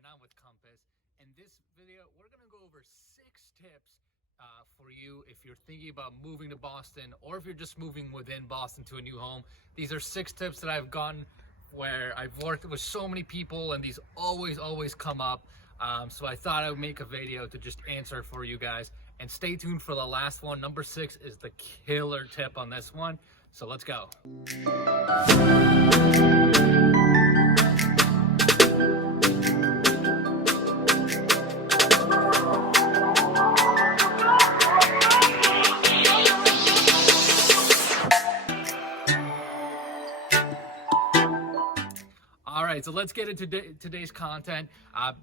and I'm with Compass. In this video, we're gonna go over 6 tips for you if you're thinking about moving to Boston, or if you're just moving within Boston to a new home. These are 6 tips that I've gotten where I've worked with so many people, and these always come up. So I thought I would make a video to just answer for you guys. And stay tuned for the last one. Number 6 is the killer tip on this one. So let's go. All right, so let's get into today's content.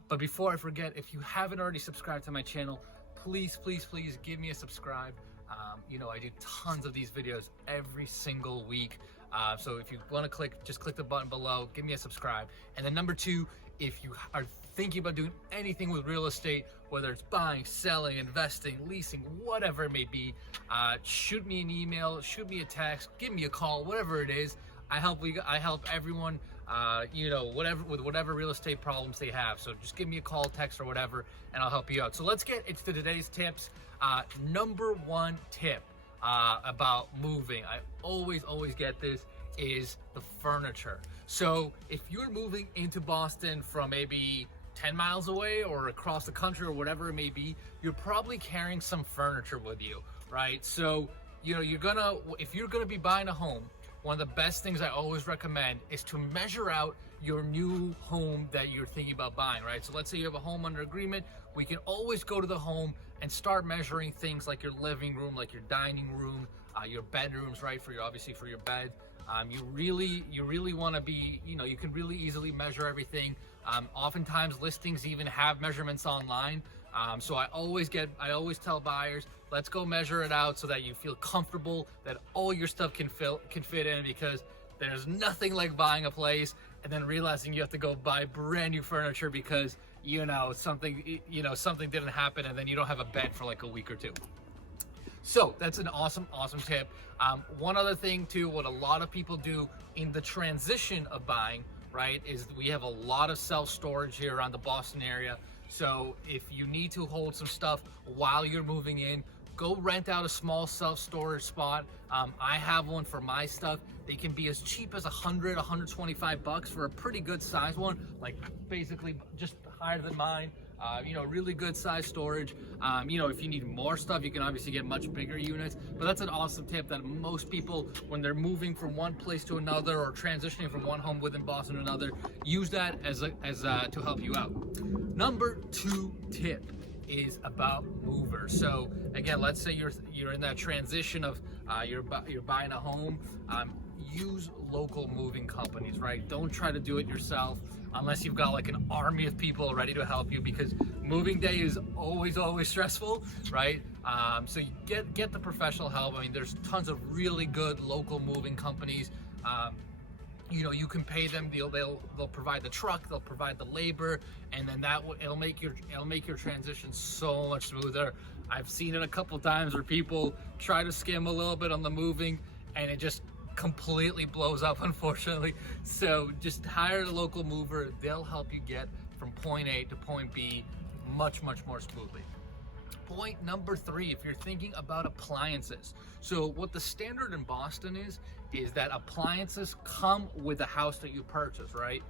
But before I forget, if you haven't already subscribed to my channel, please give me a subscribe. I do tons of these videos every single week. So if you want to just click the button below, give me a subscribe. And then number 2, if you are thinking about doing anything with real estate, whether it's buying, selling, investing, leasing, whatever it may be, shoot me an email, shoot me a text, give me a call, whatever it is. I help everyone, with whatever real estate problems they have. So just give me a call, text, or whatever, and I'll help you out. So let's get into today's tips. Number 1 tip about moving, I always get this, is the furniture. So if you're moving into Boston from maybe 10 miles away or across the country or whatever it may be, you're probably carrying some furniture with you, right? So, if you're gonna be buying a home, one of the best things I always recommend is to measure out your new home that you're thinking about buying, right? So let's say you have a home under agreement. We can always go to the home and start measuring things like your living room, like your dining room, your bedrooms, right? Obviously for your bed. You really want to be, you can really easily measure everything. Oftentimes listings even have measurements online. So I always tell buyers, let's go measure it out so that you feel comfortable that all your stuff can fit in, because there's nothing like buying a place and then realizing you have to go buy brand new furniture because something didn't happen, and then you don't have a bed for like a week or 2. So that's an awesome tip. One other thing too, what a lot of people do in the transition of buying, right, is we have a lot of self-storage here around the Boston area. So if you need to hold some stuff while you're moving in, go rent out a small self-storage spot. I have one for my stuff. They can be as cheap as $125 for a pretty good size one, like basically just higher than mine. Really good size storage. If you need more stuff, you can obviously get much bigger units, but that's an awesome tip that most people, when they're moving from one place to another or transitioning from one home within Boston to another, use that as to help you out. Number 2 tip is about movers. So again, let's say you're in that transition of you're buying a home. Use local moving companies, right? Don't try to do it yourself unless you've got like an army of people ready to help you, because moving day is always stressful, right? So you get the professional help. I mean, there's tons of really good local moving companies. You can pay them. They'll provide the truck, they'll provide the labor, and then it'll make your transition so much smoother. I've seen it a couple times where people try to skim a little bit on the moving, and it just completely blows up, unfortunately. So just hire a local mover. They'll help you get from point A to point B much more smoothly. Point number 3, if you're thinking about appliances. So what the standard in Boston is that appliances come with the house that you purchase, right?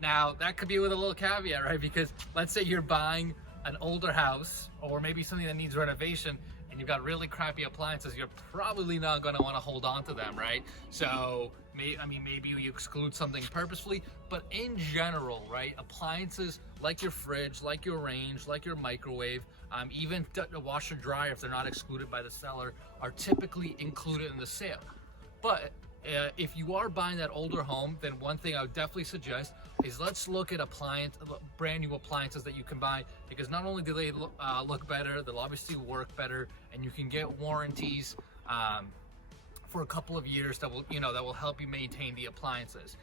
Now that could be with a little caveat, right? Because let's say you're buying an older house, or maybe something that needs renovation, and you've got really crappy appliances, you're probably not going to want to hold on to them, right? So maybe you exclude something purposefully, but in general, right, appliances like your fridge, like your range, like your microwave, even the washer dryer, if they're not excluded by the seller, are typically included in the sale. But if you are buying that older home, then one thing I would definitely suggest is let's look at brand new appliances that you can buy, because not only do they look better, they'll obviously work better, and you can get warranties for a couple of years that will help you maintain the appliances.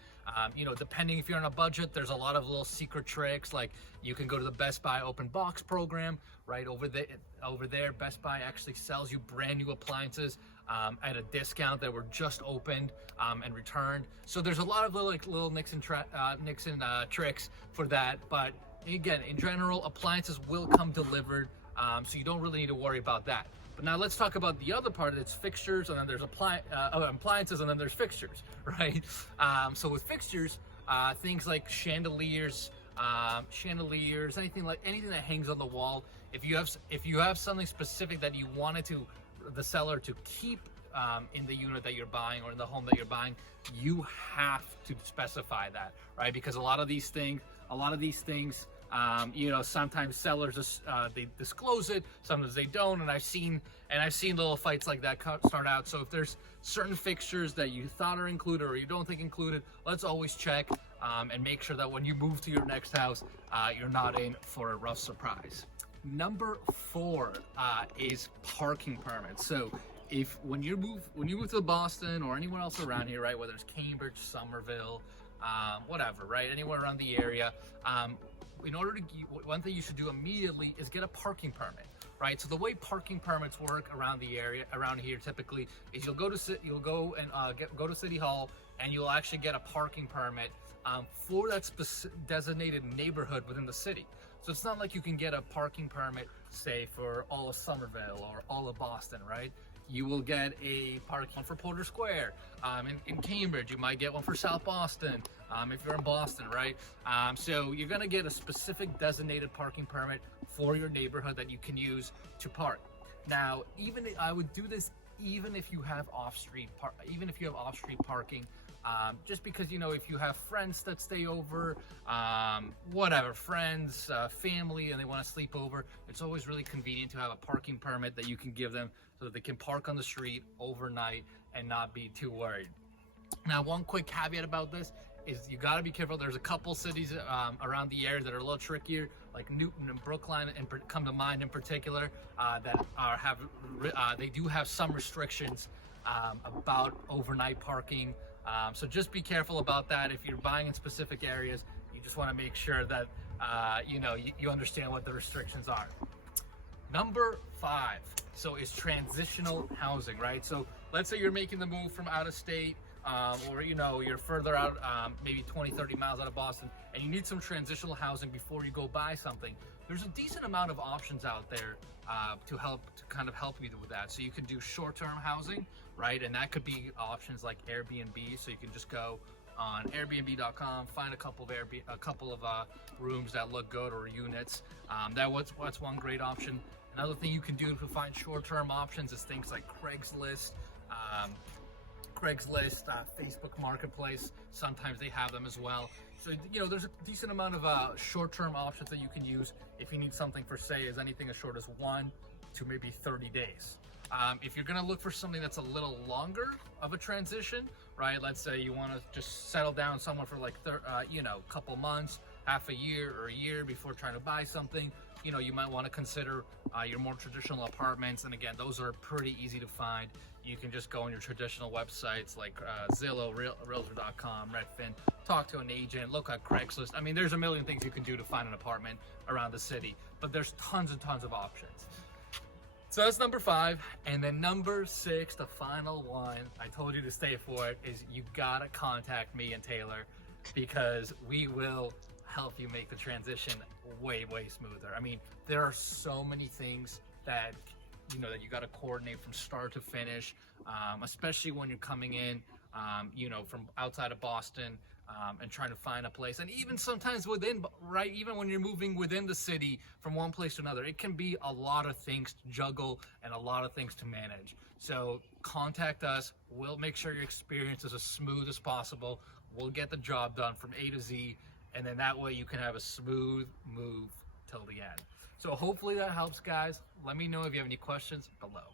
Depending if you're on a budget, there's a lot of little secret tricks, like you can go to the Best Buy open box program, right? Over there, Best Buy actually sells you brand new appliances at a discount that were just opened and returned. So there's a lot of little nicks and tricks for that. But again, in general, appliances will come delivered, so you don't really need to worry about that. But now let's talk about the other part. It's fixtures, and then there's appliances, and then there's fixtures, right? So with fixtures, things like chandeliers, anything that hangs on the wall. If you have something specific that you wanted the seller to keep in the unit that you're buying or in the home that you're buying, you have to specify that, right? Because a lot of these things, sometimes sellers they disclose it, sometimes they don't, and I've seen little fights like that start out. So if there's certain fixtures that you thought are included or you don't think included, let's always check and make sure that when you move to your next house, you're not in for a rough surprise. Number 4 is parking permits. So when you move to Boston or anywhere else around here, right, whether it's Cambridge, Somerville, whatever, right, anywhere around the area, one thing you should do immediately is get a parking permit, right? So the way parking permits work around here typically is you'll go to City Hall and you'll actually get a parking permit for that designated neighborhood within the city. So it's not like you can get a parking permit, say, for all of Somerville or all of Boston, right? You will get a parking one for Porter Square. In Cambridge, you might get one for South Boston, if you're in Boston, right? So you're gonna get a specific designated parking permit for your neighborhood that you can use to park. Now, I would do this even if you have off-street parking, just because, if you have friends that stay over, friends, family, and they want to sleep over, it's always really convenient to have a parking permit that you can give them so that they can park on the street overnight and not be too worried. Now, one quick caveat about this is you got to be careful. There's a couple cities around the area that are a little trickier, like Newton and Brookline come to mind in particular, they do have some restrictions about overnight parking. So just be careful about that. If you're buying in specific areas, you just want to make sure that you understand what the restrictions are. Number 5, is transitional housing, right? So let's say you're making the move from out of state, or you're further out, maybe 20-30 miles out of Boston, and you need some transitional housing before you go buy something. There's a decent amount of options out there to kind of help you with that. So you can do short-term housing, right? And that could be options like Airbnb. So you can just go on Airbnb.com, find a couple of rooms that look good, or units. That's one great option. Another thing you can do to find short-term options is things like Craigslist, Facebook Marketplace. Sometimes they have them as well. So there's a decent amount of short-term options that you can use if you need something for, say, anything as short as 1 to maybe 30 days. If you're gonna look for something that's a little longer of a transition, right? Let's say you want to just settle down somewhere for like a couple months, half a year or a year before trying to buy something. You might want to consider your more traditional apartments. And again, those are pretty easy to find. You can just go on your traditional websites like Zillow, Realtor.com, Redfin, talk to an agent, look at Craigslist. I mean, there's a million things you can do to find an apartment around the city, but there's tons and tons of options. So that's number 5. And then number 6, the final one, I told you to stay for it, is you gotta contact me and Taylor, because we will help you make the transition way smoother. I mean, there are so many things that that you got to coordinate from start to finish, especially when you're coming in from outside of Boston, and trying to find a place. And even sometimes even when you're moving within the city from one place to another, it can be a lot of things to juggle and a lot of things to manage. So contact us. We'll make sure your experience is as smooth as possible. We'll get the job done from A to Z, and then that way you can have a smooth move till the end. So hopefully that helps, guys. Let me know if you have any questions below.